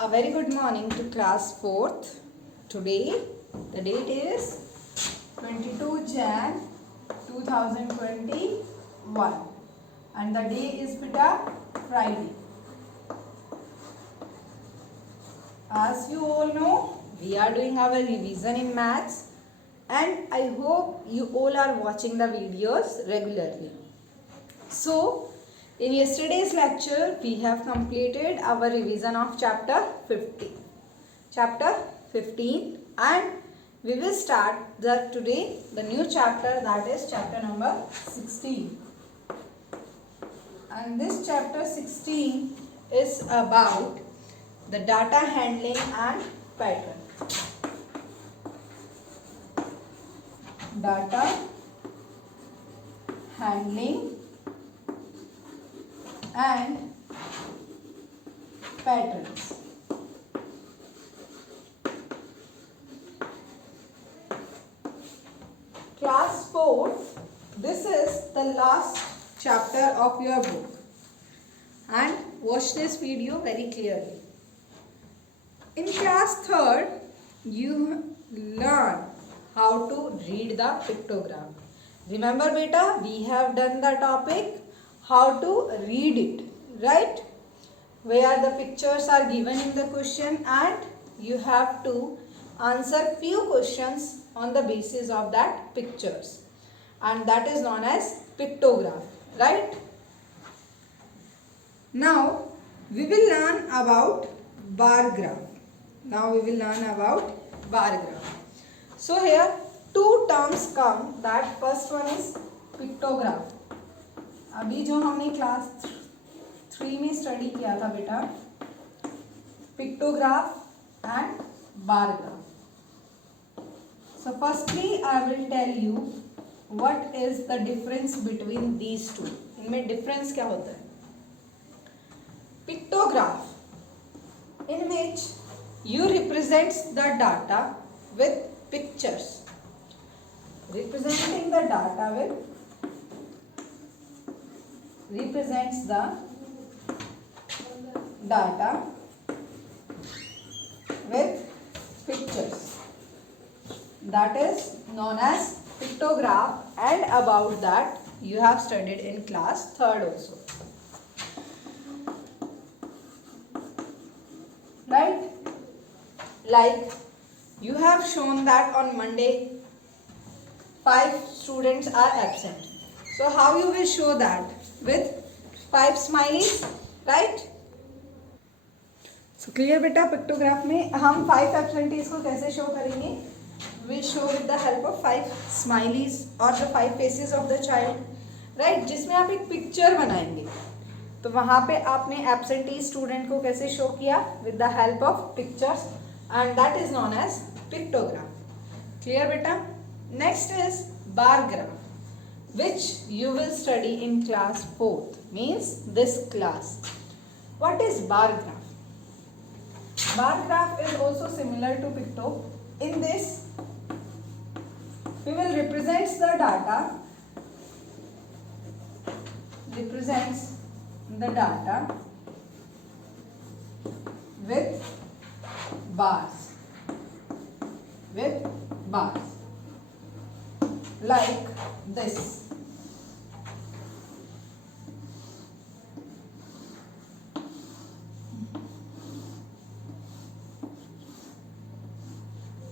A very good morning to class 4th. Today the date is 22 Jan 2021 and the day is beta Friday. As you all know, we are doing our revision in maths and I hope you all are watching the videos regularly. So, in yesterday's lecture, we have completed our revision of chapter 15 and we will start today the new chapter, that is chapter number 16. And this chapter 16 is about the data handling and pattern. Data handling and patterns. Class 4, this is the last chapter of your book and watch this video very clearly. In class 3rd, you learn how to read the pictogram. Remember beta, we have done the topic how to read it, right? Where the pictures are given in the question and you have to answer few questions on the basis of that pictures, and that is known as pictogram, right? Now we will learn about bar graph. So here two terms come. That first one is pictograph. अभी जो हमने class 3 में study किया था बेटा, pictograph and bar graph. So firstly I will tell you what is the difference between these two. इनमें difference क्या होता है? Pictograph, in which you represents the data with pictures. Representing the data with represents the data with pictures. That is known as pictograph, and about that you have studied in class 3rd also. Right? Like you have shown that on Monday 5 students are absent. So how you will show that? With 5 smileys, right? So clear बेटा, pictograph में हम 5 absentees को कैसे show करेंगे? We show with the help of 5 smileys or the 5 faces of the child, right? जिसमें आप एक picture बनाएंगे. तो वहाँ पे आपने एब्सेंटी स्टूडेंट को कैसे शो किया? With the help of pictures, and that is known as pictograph. Clear बेटा? Next is bar graph, which you will study in class 4th, means this class. What is bar graph? Bar graph is also similar to picto. In this, we will represent the data with bars, like this.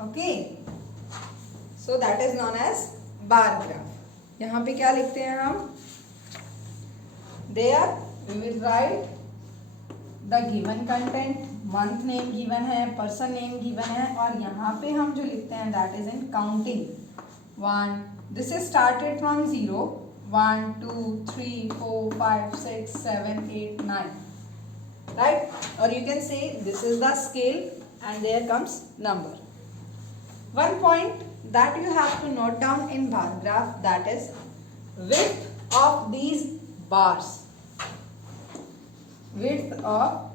Okay, so that is known as bar graph. यहाँ पे क्या लिखते हैं हम? There we will write the given content, month name given है, person name given है, और यहाँ पे हम जो लिखते हैं that is in counting. 1, this is started from 0, 1, 2, 3, 4, 5, 6, 7, 8, 9, right? Or you can say this is the scale and there comes number. One point that you have to note down in bar graph, that is width of these bars. Width of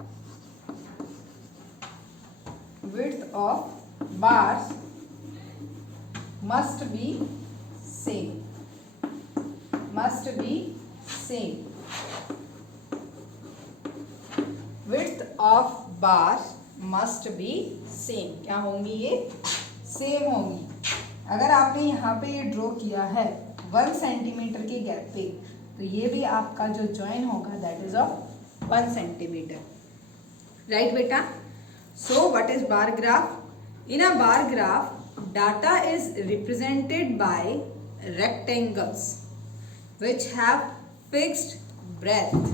bars must be same. Width of bars must be same. क्या होंगी ये? Same होंगी। अगर आपने यहाँ पे ये draw किया है 1 सेंटीमीटर के गैप पे, तो ये भी आपका जो जॉइन होगा that is of 1 centimetre, right बेटा? So what is bar graph? In a bar graph data is represented by rectangles which have fixed breadth.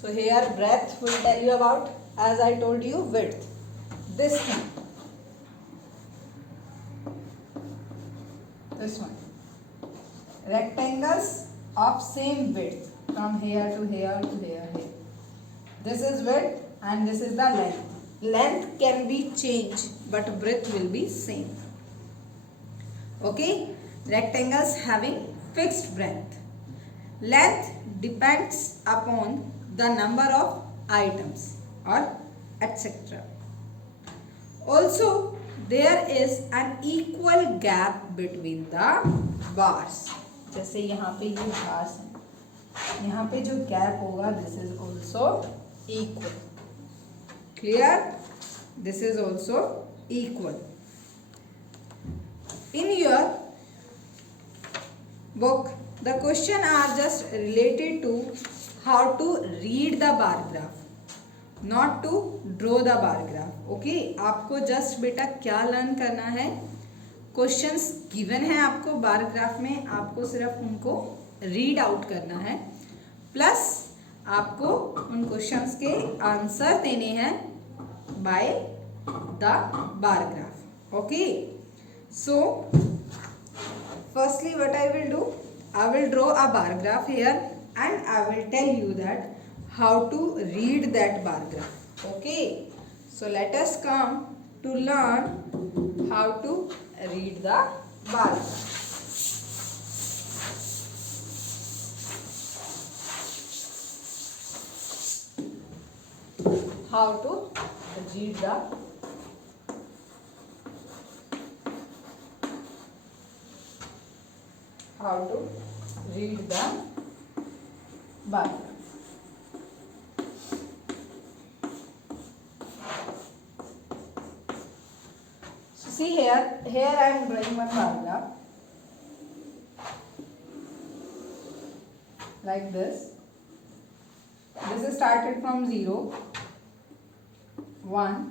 So here breadth will tell you about, as I told you, width. This thing, this one, rectangles of same width from here to here to here, here. This is width and this is the length. Length can be changed but breadth will be same. Okay, rectangles having fixed breadth. Length depends upon the number of items or etc. Also, there is an equal gap between the bars. जैसे यहाँ पे ये bars हैं, यहाँ पे जो gap होगा this is also equal. Clear? This is also equal. In your book, the question are just related to how to read the bar graph, not to draw the bar graph. Okay, आपको just बेटा क्या learn करना है? Questions given है आपको bar graph में, आपको सिर्फ उनको रीड आउट करना है, प्लस आपको उन क्वेश्चंस के आंसर देने हैं by the bar graph. Okay, so firstly what I will do, I will draw a bar graph here and I will tell you that how to read that bar graph. Okay, so let us come to learn how to read the bar graph. How to read the bar graph. So see here I am drawing one bar graph like this. This is started from 0, 1,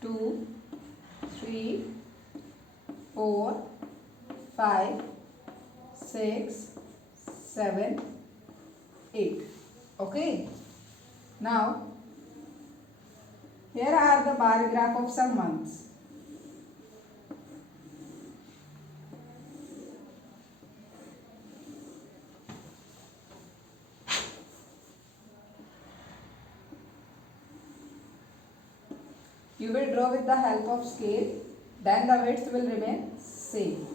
2, 3, 4, 5, 6, 7, 8. Okay. Now here are the bar graph of some months. You will draw with the help of scale, then the width will remain same.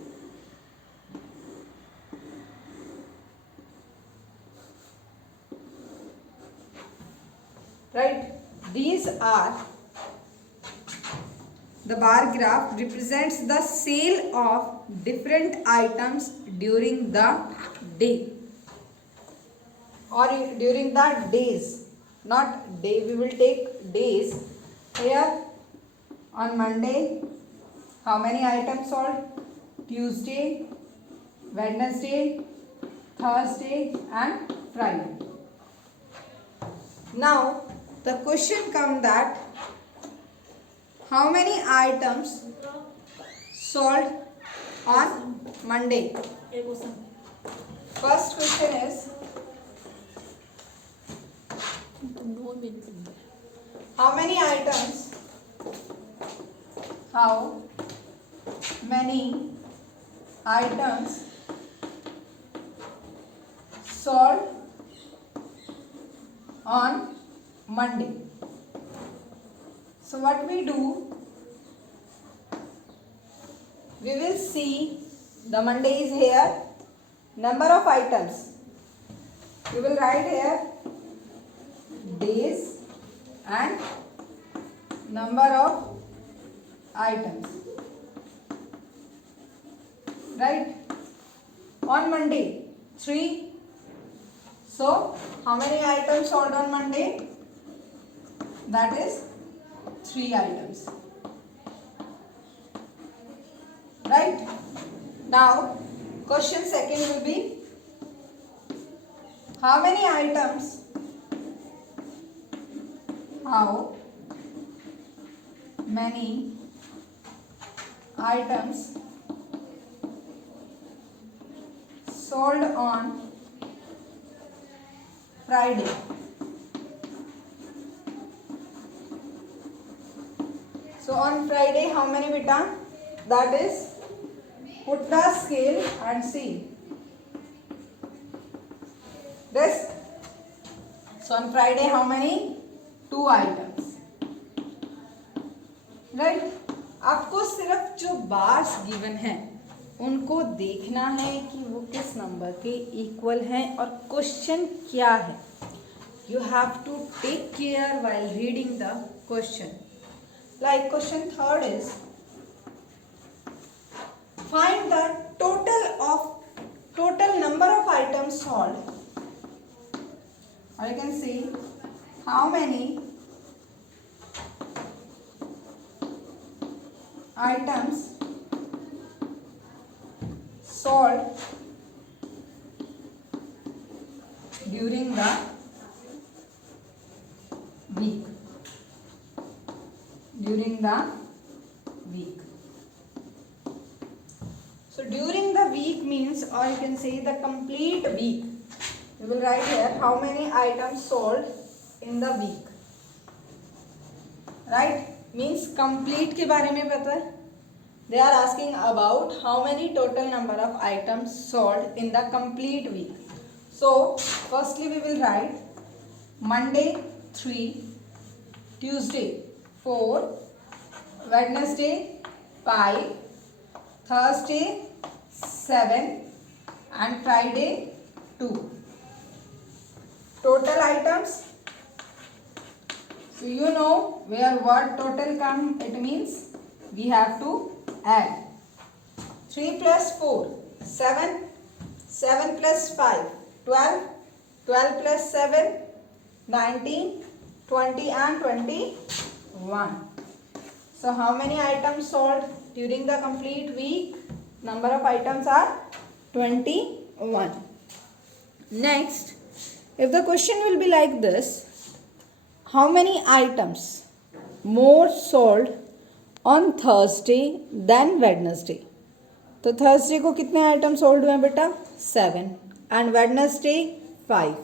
Right? These are the bar graph represents the sale of different items during the day or during the days. Not day, we will take days. Here on Monday, how many items sold? Tuesday, Wednesday, Thursday and Friday. Now the question comes that how many items sold on Monday? First question is how many items sold on Monday? So what we do, we will see the Monday is here, number of items. We will write here days and number of items. Right? On Monday, 3. So, how many items sold on Monday? That is 3 items. Right? Now, question second will be, how many items sold on Friday? So on Friday, how many beta? That is, put the scale and see. This. So on Friday, how many? 2 items. Right? आपको सिर्फ जो bars given हैं उनको देखना है कि वो किस नंबर के इक्वल हैं और क्वेश्चन क्या है. You have to take care while reading the question. Like question third is, find the total number of items sold. Or you can see how many items sold during the week. So during the week means, or you can say the complete week. We will write here how many items sold in the week. Right? Means complete के बारे में पता है. They are asking about how many total number of items sold in the complete week. So firstly we will write Monday 3, Tuesday 4, Wednesday 5, Thursday 7 and Friday 2. Total items. So you know where word total come, it means we have to add. 3 plus 4, 7, 7 plus 5, 12, 12 plus 7, 19, 20 and 21. So how many items sold during the complete week? Number of items are 21. Next, if the question will be like this, how many items more sold on Thursday than Wednesday? तो Thursday को कितने item sold हुए बेटा? 7 and Wednesday 5.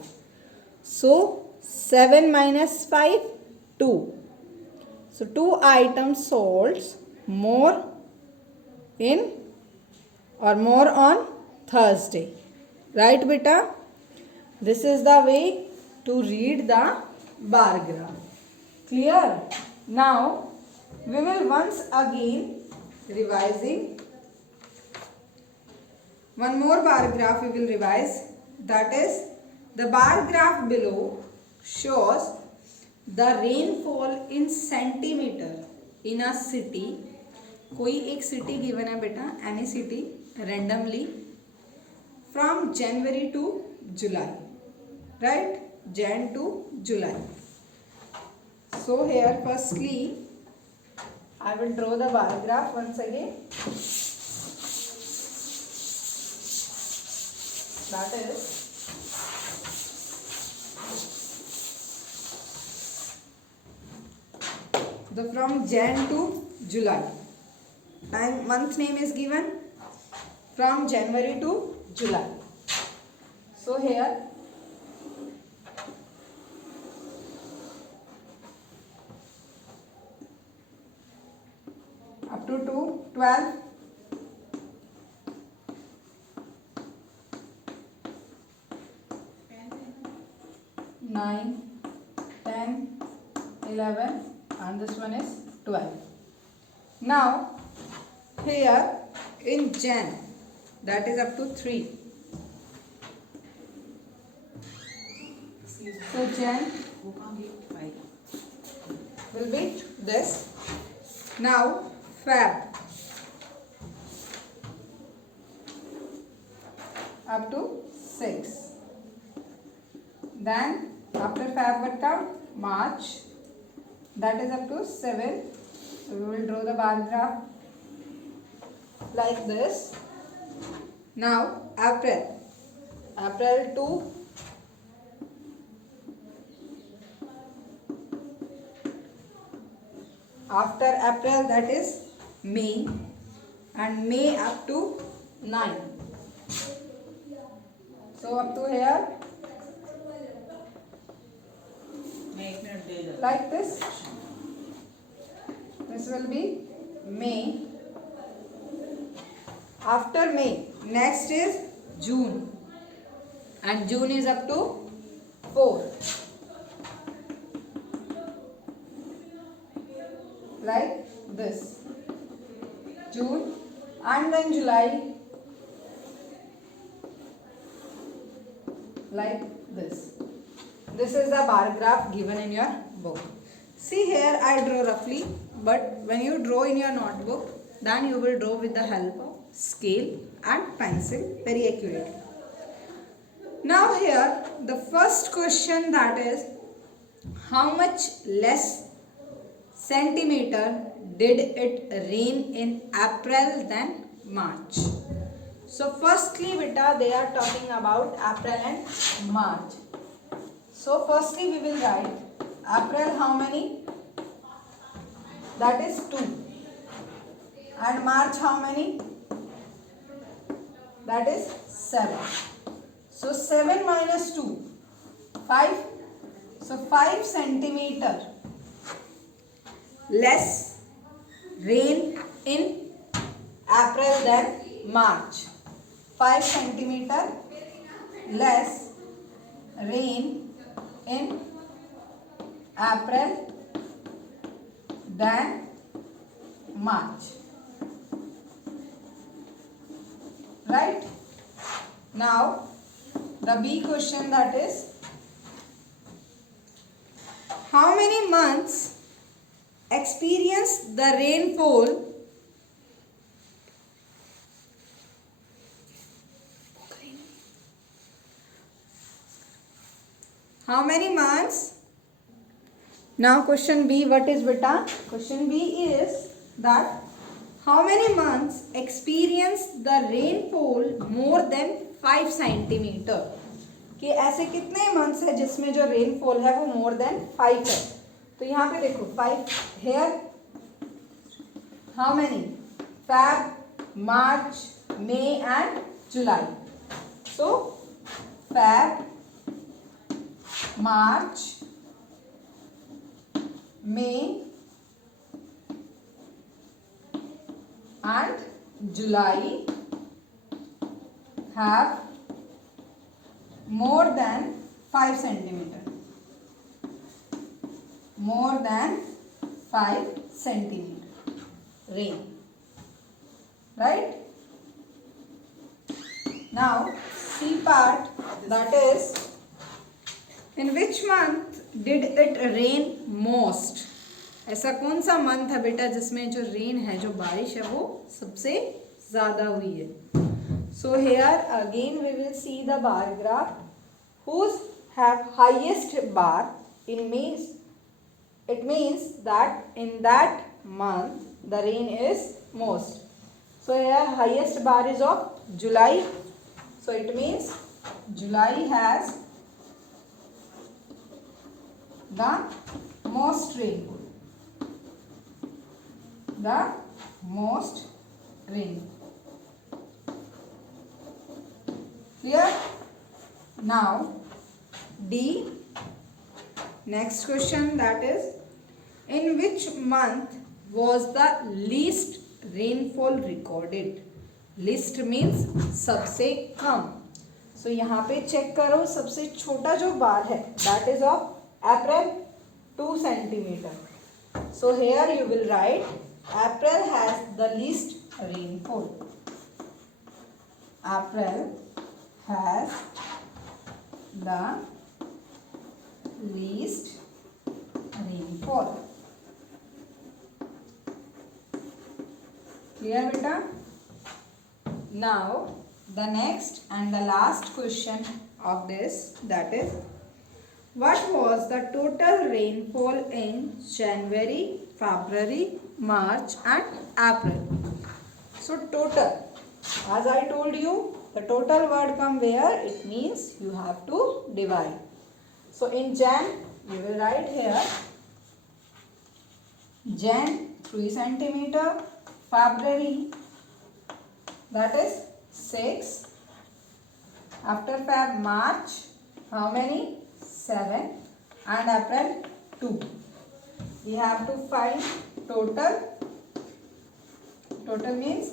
So 7 minus 5, 2. So 2 items sold more on Thursday. Right beta? This is the way to read the bar graph. Clear? Now we will once again revising. One more bar graph we will revise. That is, the bar graph below shows the rainfall in centimeter in a city. कोई एक city given है बेटा, any city randomly from January to July. Right? Jan to July. So here firstly I will draw the bar graph once again. That is, from Jan to July. Month name is given from January to July. So here up to 12, 9, 10, 11 and this one is 12. Now here in Jan, that is up to 3. So Jan will be this. Now Feb up to 6. Then after Feb what come? March, that is up to 7. So we will draw the bar graph like this. Now April 2, after April that is May, and May up to 9. So up to here like this. This will be May. After May, next is June, and June is up to 4. Like this. June, and then July like this. This is the bar graph given in your book. See here I draw roughly, but when you draw in your notebook, then you will draw with the help of scale and pencil very accurately. Now here the first question, that is how much less centimeter did it rain in April than March? So firstly beta, they are talking about April and March. So firstly we will write April how many? That is 2. And March how many? That is 7. So 7 minus 2, 5. So 5 centimeter less rain in April than March. 5 centimeter less rain in April than March. Right? Now the B question, that is how many months experienced the rainfall how many months? Now question B, what is beta? Question B is that how many months experienced the rainfall more than 5 centimeter? कि ऐसे कितने months है जिसमें जो rainfall है वो more than 5 है. तो यहाँ पे देखो 5 here, how many? Feb, March, May and July. So Feb, March, May and July have more than 5 centimeter. More than 5 centimeter rain. Right? Now C part, that is in which month did it rain most? ऐसा कौन सा month है बेटा जिसमें जो rain है, जो बारिश है वो सबसे ज़्यादा हुई है? So here again we will see the bar graph whose have highest bar in May. It means that in that month the rain is most. So here highest bar is of July. So it means July has the most rain. The most rain. Clear? Now D, next question, that is in which month was the least rainfall recorded? Least means सबसे कम. So यहाँ पे check करो, सबसे छोटा जो बार है that is of April 2 centimeter. So here you will write April has the least rainfall. April has the least rainfall. Clear beta? Now the next and the last question of this, that is what was the total rainfall in January, February, March and April? So total, as I told you, the total word come where? It means you have to divide. So in Jan, you will write here Jan 3 centimeter, February, that is 6. After Feb, March, how many? 7. And April, 2. We have to find total. Total means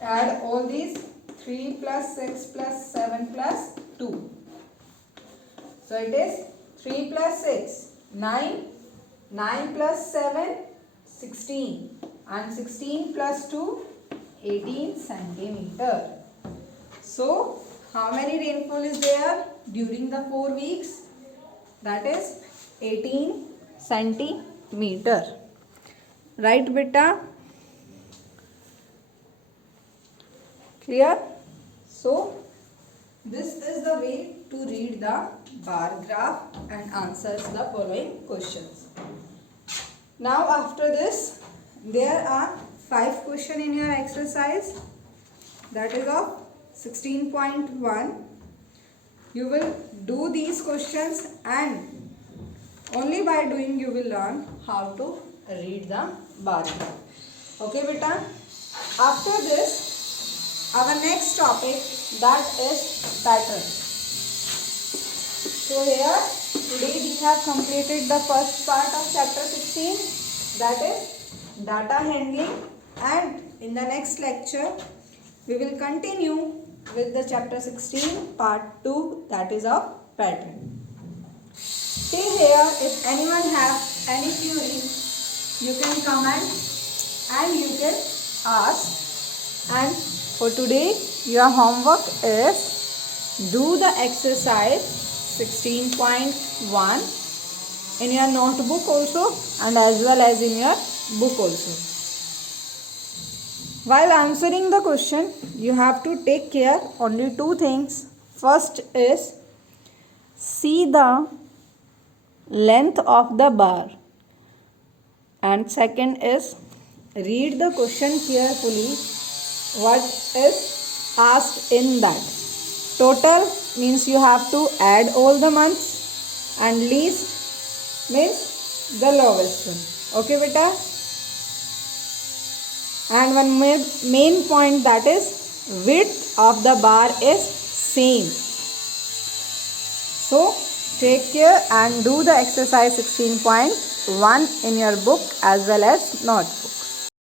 add all these 3 plus 6 plus 7 plus 2. So it is 3 plus 6, 9. 9 plus 7, 16. And 16 plus 2, 18 centimeter. So how many rainfall is there during the 4 weeks? That is 18 centimeter. Right, beta? Clear? So this is the way to read the bar graph and answers the following questions. Now after this, there are 5 questions in your exercise, that is of 16.1. You will do these questions and only by doing you will learn how to read the bar graph. Okay beta? After this, our next topic, that is pattern. So here today we have completed the first part of chapter 16, that is data handling, and in the next lecture we will continue with the chapter 16 part 2, that is of pattern. Till here, if anyone have any query, you can comment and you can ask. And for today your homework is do the exercise 16.1 in your notebook also and as well as in your book also. While answering the question, you have to take care only 2 things. First is see the length of the bar, and second is read the question carefully what is asked in that. Total means you have to add all the months and least means the lowest one. Okay beta? And one main point, that is width of the bar is same. So take care and do the exercise 16.1 in your book as well as notebook.